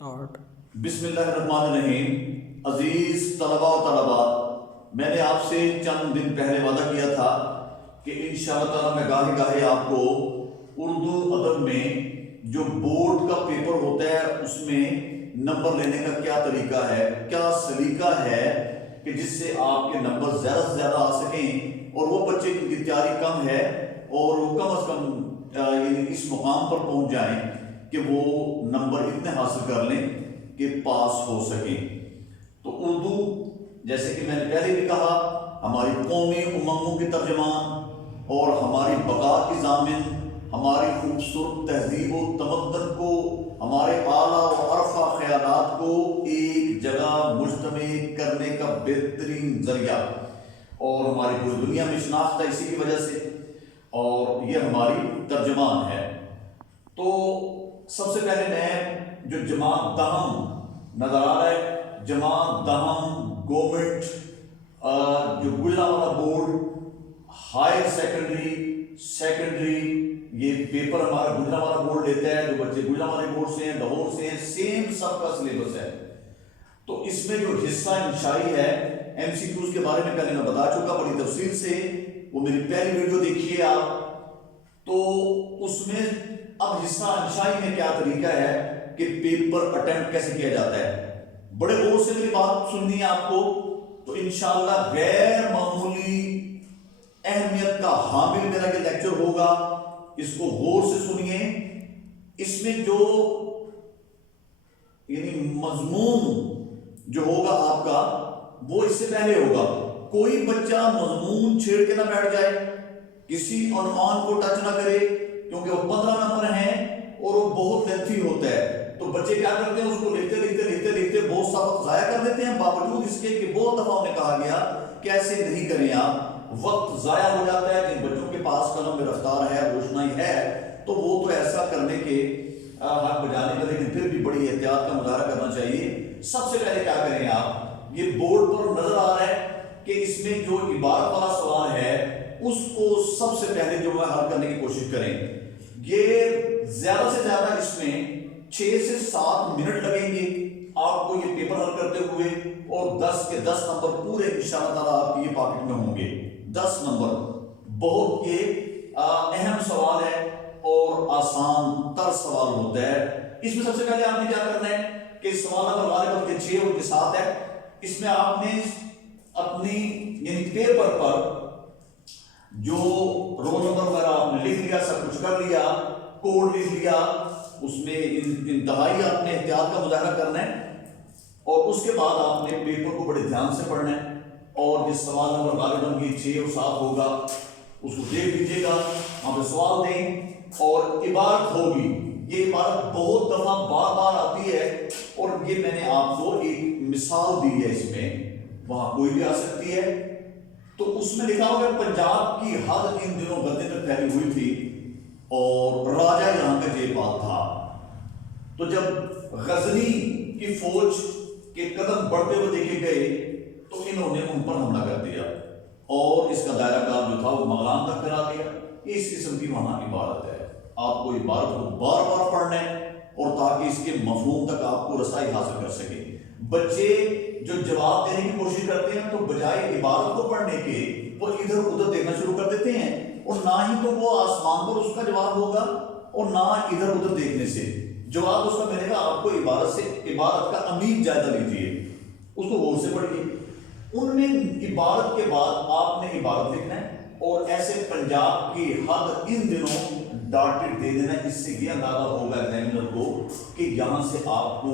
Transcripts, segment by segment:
Start. بسم اللہ الرحمن الرحیم۔ عزیز طلباء و طلبات، میں نے آپ سے چند دن پہلے وعدہ کیا تھا کہ انشاءاللہ تعالیٰ میں گاہے گاہے آپ کو اردو ادب میں جو بورڈ کا پیپر ہوتا ہے اس میں نمبر لینے کا کیا طریقہ ہے، کیا سلیقہ ہے کہ جس سے آپ کے نمبر زیادہ سے زیادہ آ سکیں اور وہ بچے کی تیاری کم ہے اور وہ کم از کم اس مقام پر پہنچ جائیں کہ وہ نمبر اتنے حاصل کر لیں کہ پاس ہو سکیں۔ تو اردو جیسے کہ میں نے پہلے بھی کہا ہماری قومی امنگوں کی ترجمان اور ہماری بقا کی ضامن، ہماری خوبصورت تہذیب و تمدن کو، ہمارے اعلیٰ و عرفہ خیالات کو ایک جگہ مجتمع کرنے کا بہترین ذریعہ اور ہماری پوری دنیا میں شناخت ہے اسی کی وجہ سے، اور یہ ہماری ترجمان ہے۔ تو سب سے پہلے میں جو جماعت دہم نظر آ رہا ہے، جماعت دہم گورنمنٹ جو گجرانوالہ بورڈ ہائر سیکنڈری یہ پیپر ہمارا گجرانوالہ بورڈ لیتا ہے، جو بچے گجرانوالہ بورڈ سے ہیں، لاہور سے ہیں، سیم سب کا سلیبس ہے۔ تو اس میں جو حصہ انشائی ہے، ایم سی کیوز کے بارے میں پہلے میں بتا چکا بڑی تفصیل سے، وہ میری پہلی ویڈیو دیکھیے آپ۔ تو اس میں اب حصہ انشائی میں کیا طریقہ ہے کہ پیپر اٹیمپٹ کیسے کیا جاتا ہے، بڑے غور سے میری بات سننی ہے آپ کو۔ تو انشاءاللہ غیر معمولی اہمیت کا حامل میرا یہ لیکچر ہوگا، اس کو غور سے سنیے۔ اس میں جو مضمون جو ہوگا آپ کا وہ اس سے پہلے ہوگا، کوئی بچہ مضمون چھیڑ کے نہ بیٹھ جائے، کسی عنوان کو ٹچ نہ کرے، کیونکہ وہ 15 نمبر ہیں اور وہ بہت لینتھی ہوتا ہے۔ تو بچے کیا کرتے ہیں، اس کو لکھتے بہت سا وقت ضائع کر دیتے ہیں، باوجود اس کے کہ بہت دفعہ انہیں کہا گیا کہ ایسے نہیں کریں آپ، وقت ضائع ہو جاتا ہے۔ جن بچوں کے پاس قلم میں رفتار ہے، روشنائی ہے، تو وہ تو ایسا کرنے کے حق بجانے کا، لیکن پھر بھی بڑی احتیاط کا مظاہرہ کرنا چاہیے۔ سب سے پہلے کیا کریں آپ، یہ بورڈ پر نظر آ رہا ہے کہ اس میں جو عبارت والا سوال ہے اس کو سب سے پہلے جو ہے حل کرنے کی کوشش کریں۔ یہ زیادہ سے زیادہ اس میں 6 سے 7 منٹ لگیں گے آپ کو یہ پیپر حل کرتے ہوئے، اور 10 کے 10 نمبر پورے انشاءاللہ تعالیٰ آپ کی یہ پاکٹ میں ہوں گے۔ 10 نمبر بہت یہ اہم سوال ہے اور آسان تر سوال ہوتا ہے۔ اس میں سب سے پہلے آپ نے کیا کرنا ہے کہ سوال نمبر غالباً کے 6 اور کے 7 ہے، اس میں آپ نے اپنی یعنی پیپر پر جو رول نمبر وغیرہ آپ نے لکھ لیا، سب کچھ کر لیا، کوڈ لکھ لیا، اس میں انتہائی آپ نے احتیاط کا مظاہرہ کرنا ہے، اور اس کے بعد آپ نے پیپر کو بڑے دھیان سے پڑھنا ہے، اور جس سوال نمبر غالباً کی 6 اور 7 ہوگا اس کو دیکھ لیجیے گا، وہاں پہ سوال دیں اور عبارت ہوگی۔ یہ عبارت بہت دفعہ بار بار آتی ہے، اور یہ میں نے آپ کو ایک مثال دی ہے، اس میں وہاں کوئی بھی آ سکتی ہے۔ تو اس میں لکھا ہوگا پنجاب کی حد ان دنوں غزنی تک پھیلی ہوئی تھی اور راجہ یہاں کا جیبات تھا۔ تو جب غزنی کی فوج کے قدم بڑھتے ہوئے دیکھے گئے تو انہوں نے ان پر حملہ کر دیا، اور اس کا دائرہ کار جو تھا وہ مغلان تک کرا دیا۔ اس قسم کی وہاں عبارت ہے، آپ کو عبارت کو بار بار پڑھنا ہے، اور تاکہ اس کے مفہوم تک آپ کو رسائی حاصل کر سکیں۔ بچے جو جواب دینے کی کوشش کرتے ہیں تو بجائے عبارت کو پڑھنے کے وہ ادھر ادھر دیکھنا شروع کر دیتے ہیں، اور نہ ہی تو وہ آسمان پر اس کا جواب ہوگا اور نہ ادھر ادھر دیکھنے سے جواب اس کا ملے گا۔ آپ کو عبارت سے عبارت کا عمیق جائزہ لیجیے، اس کو غور سے پڑھیے۔ ان میں عبارت کے بعد آپ نے عبارت لکھنا ہے، اور ایسے پنجاب کی حد ان دنوں ڈاٹڈ دے دینا۔ اس سے یہ اندازہ ہوگا ایگزامینر کو کہ یہاں سے آپ کو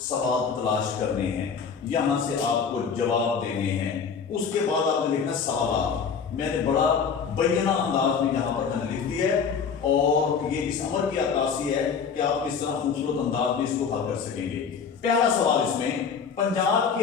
سوال تلاش کرنے ہیں، یہاں سے آپ کو جواب دینے ہیں۔ اس کے بعد آپ نے لکھنا سوالات۔ میں نے بڑا بینہ انداز میں یہاں پر میں نے لکھ دیا ہے، اور یہ اس عمر کی عکاسی ہے کہ آپ کس طرح خوبصورت انداز میں اس کو حل کر سکیں گے۔ پہلا سوال اس میں، پنجاب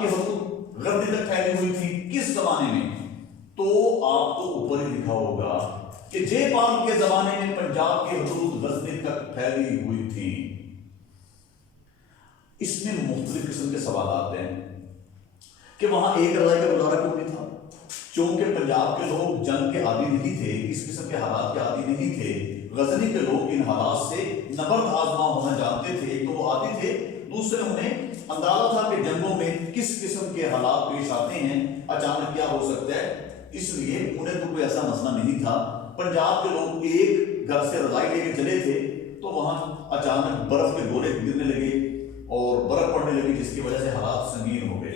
کی حدود غزنی تک پھیلی ہوئی تھی کس زمانے میں؟ تو آپ کو اوپر ہی لکھا ہوگا کہ جے پال کے زمانے میں پنجاب کی حدود غزنی تک پھیلی ہوئی تھی۔ اس میں مختلف قسم کے سوالات ہیں کہ وہاں ایک رضائی کا گزارا کیوں نہیں تھا؟ چونکہ پنجاب کے لوگ جنگ کے عادی نہیں تھے، اس قسم کے حالات کے عادی نہیں تھے۔ غزنی کے لوگ ان حالات سے نبرد آزما ہونا جانتے تھے، تو تھے، دوسرے انہیں اندازہ تھا کہ جنگوں میں کس قسم کے حالات پیش آتے ہیں، اچانک کیا ہو سکتا ہے، اس لیے انہیں تو کوئی ایسا مسئلہ نہیں تھا۔ پنجاب کے لوگ ایک گھر سے رضائی لے کے چلے تھے تو وہاں اچانک برف کے گولے گرنے لگے اور برف پڑنے لگی، جس کی وجہ سے حالات سنگین ہو گئے۔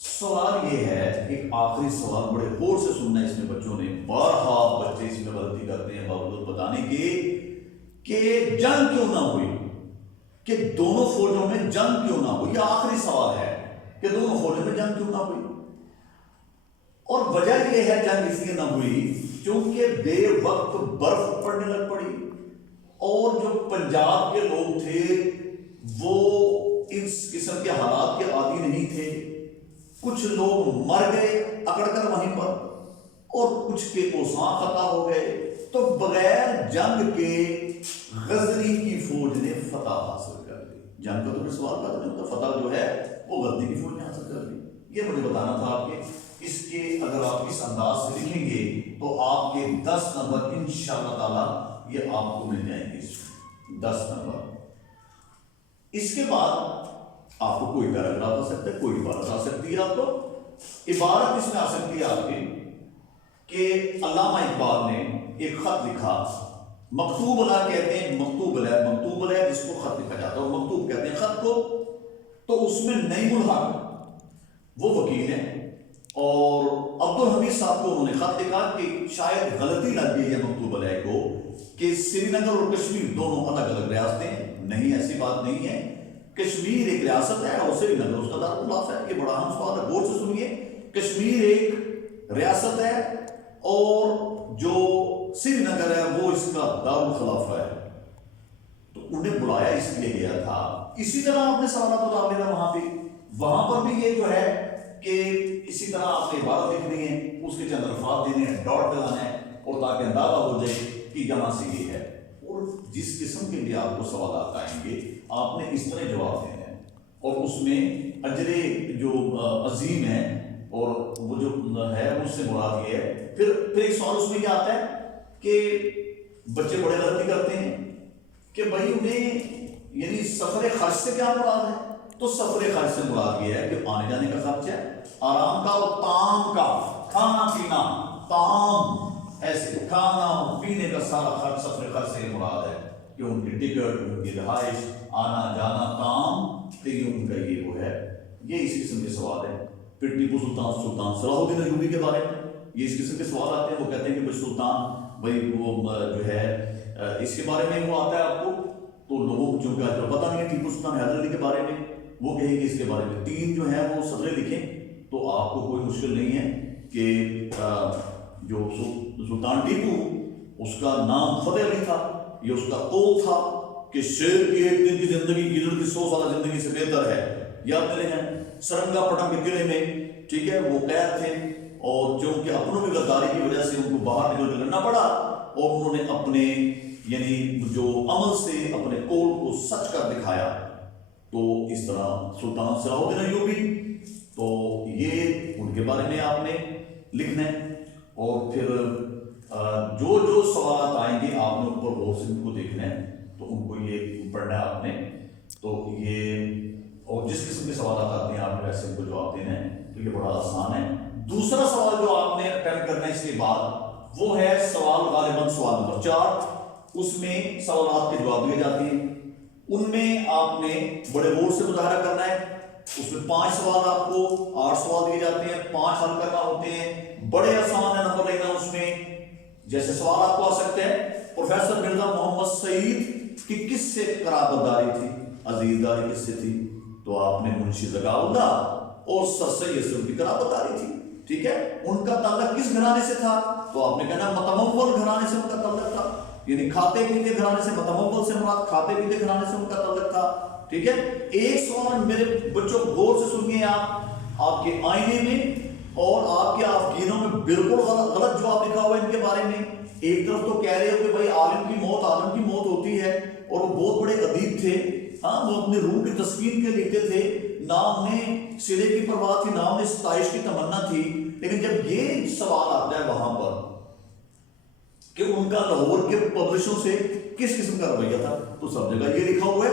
سوال یہ ہے، ایک آخری سوال بڑے غور سے سننا ہے، اس میں بچوں نے بارہا بچے اس میں غلطی کرتے ہیں باوجود بتانے کے کہ جنگ کیوں نہ ہوئی، کہ دونوں فوجوں میں جنگ کیوں نہ ہوئی۔ یہ آخری سوال ہے کہ دونوں فوجوں میں جنگ کیوں نہ ہوئی، اور وجہ یہ ہے جنگ اس لیے نہ ہوئی کیونکہ بے وقت برف پڑنے لگ پڑی، اور جو پنجاب کے لوگ تھے وہ اس قسم کے حالات کے عادی نہیں تھے، کچھ لوگ مر گئے اکڑ کر وہیں پر، اور کچھ کے اوساں خطا ہو گئے، تو بغیر جنگ کے غزنی کی فوج نے فتح حاصل کر لی۔ جنگ کا تو پھر سوال پیدا نہیں ہوتا، فتح جو ہے وہ غزنی کی فوج نے حاصل کر لی۔ یہ مجھے بتانا تھا آپ کے، اس کے اگر آپ اس انداز سے لکھیں گے تو آپ کے 10 نمبر انشاءاللہ تعالی یہ آپ کو مل جائیں گے، اس میں 10 نمبر۔ اس کے بعد آپ کو کوئی پیراگراف آ سکتا ہے، کوئی عبارت آ سکتی ہے، آپ کو عبارت اس میں آ سکتی ہے آپ کی کہ علامہ اقبال نے ایک خط لکھا، مکتوب علیہ کہتے ہیں، مکتوب علیہ جس کو خط لکھا جاتا ہے، اور مکتوب کہتے ہیں خط کو۔ تو اس میں نعیم الحق وہ وکیل ہیں، اور عبدالحمید صاحب کو انہوں نے خط لکھا کہ شاید غلطی لگ گئی ہے مکتوب علیہ کو کہ سری نگر اور کشمیر دونوں الگ الگ ریاستیں ہیں۔ نہیں، ایسی بات نہیں ہے، کشمیر ایک ریاست ہے اور سری نگر اس کا دارالخلافہ ہے۔ یہ بڑا اہم سوال ہے، غور سے سنیے۔ کشمیر ایک ریاست ہے اور جو سری نگر ہے وہ اس کا دارالخلافہ ہے۔ تو انہیں بلایا اس لیے گیا تھا۔ اسی طرح آپ نے سوالات اتار لینا وہاں پر بھی یہ جو ہے کہ اسی طرح آپ نے عبارت لکھنی ہے، اس کے چند الفاظ دینے ہیں، ڈاٹ لگانا ہے، اور تاکہ اندازہ ہو جائے کہ یہاں سے یہ ہے۔ اور جس قسم کے بھی آپ کو سوالات آئیں گے آپ نے اس طرح جواب دینے ہیں، اور اس میں اجر جو عظیم ہے اور وہ جو ہے اس سے مراد یہ ہے۔ پھر ایک سوال اس میں کیا آتا ہے کہ بچے بڑے غلطی کرتے ہیں کہ بھائی انہیں یعنی سفر خرچ سے کیا مراد ہے؟ تو سفر خرچ سے مراد یہ ہے کہ آنے جانے کا خرچ ہے، آرام کا اور طعام کا، کھانا پینا، طعام ایسے کھانا پینے کا سارا خرچ سفر خرچ سے مراد ہے، کہ ان کی ٹکٹ، ان کی رہائش، آنا جانا، طعام، ان کا یہ وہ ہے۔ یہ اس قسم کے سوال ہے۔ پھر ٹیپو سلطان صلاح الدین ایوبی کے بارے میں یہ اس قسم کے سوال آتے ہیں۔ وہ کہتے ہیں کہ بھائی سلطان بھائی وہ جو ہے اس کے بارے میں وہ آتا ہے آپ کو، تو لوگوں کو چونکہ آج کل پتہ نہیں ہے ٹیپو سلطان حیدر علی کے بارے میں، وہ کہیں گے اس کے بارے میں 3 جو ہیں وہ سطریں لکھیں، تو آپ کو کوئی مشکل نہیں ہے کہ جو سلطان ٹیپو اس کا نام فتح علی تھا، یہ اس کا قول تھا کہ شیر کی ایک دن کی زندگی گیدڑ کی 100 سالہ زندگی سے بہتر ہے۔ یاد میں لے جائیں، سرنگا پٹم کے قلعے میں ٹھیک ہے وہ قید تھے، اور چونکہ اپنوں کی غداری کی وجہ سے ان کو باہر نکل کے لڑنا پڑا، اور انہوں نے اپنے یعنی جو عمل سے اپنے قول کو سچ کر دکھایا۔ تو اس طرح سلطان صلاح الدین ایوبی، تو یہ ان کے بارے میں آپ نے لکھنا ہے۔ اور پھر جو جو سوالات آئیں گے آپ نے اوپر غور سے ان کو دیکھنا ہے، تو ان کو یہ پڑھنا ہے آپ نے۔ تو یہ اور جس قسم کے سوالات آتے ہیں آپ نے ویسے ان کو جواب دینا ہے، تو یہ بڑا آسان ہے۔ دوسرا سوال جو آپ نے اٹیمپٹ کرنا ہے اس کے بعد وہ ہے سوال غالباً سوال نمبر 4۔ اس میں سوالات کے جواب دیے جاتے ہیں، ان میں آپ نے بڑے غور سے مظاہرہ کرنا ہے۔ اس میں 5 سوال آپ کو 8 سوال دیے جاتے ہیں، 5 حل کرنا ہوتے ہیں، بڑے آسان ہے نمبر لینا اس میں۔ جیسے سوال آپ کو آ سکتے ہیں، پروفیسر مرزا محمد سعید کی کس سے قرابت داری تھی، عزیز داری کس سے تھی؟ تو آپ نے منشی ذکاء اللہ اور سر سید سے ان کی قرابت داری تھی، ٹھیک ہے۔ ان کا تعلق کس گھرانے سے تھا؟ تو آپ نے کہنا متمول گھرانے سے ان کا تعلق تھا، یعنی کھاتے پیتے گھرانے سے، متمول سے مراد کھاتے پیتے گھرانے سے ان کا تعلق تھا، ٹھیک ہے۔ ایک سوال میرے بچوں غور سے سنیے، آپ کے آئینے میں اور آپ کے آفگینوں میں بالکل غلط جواب لکھا ہوا ہے ان کے بارے میں۔ ایک طرف تو کہہ رہے ہو کہ بھائی عالم کی موت ہوتی ہے، اور وہ بہت بڑے ادیب تھے، ہاں وہ اپنے روح کی تسکین کے لیتے تھے، نہ انہیں سرے کی پرواہ تھی، نہ انہیں ستائش کی تمنا تھی۔ لیکن جب یہ سوال آتا ہے وہاں پر کہ ان کا لاہور کے پبلشوں سے کس قسم کا رویہ تھا، تو سب جگہ یہ لکھا ہوا ہے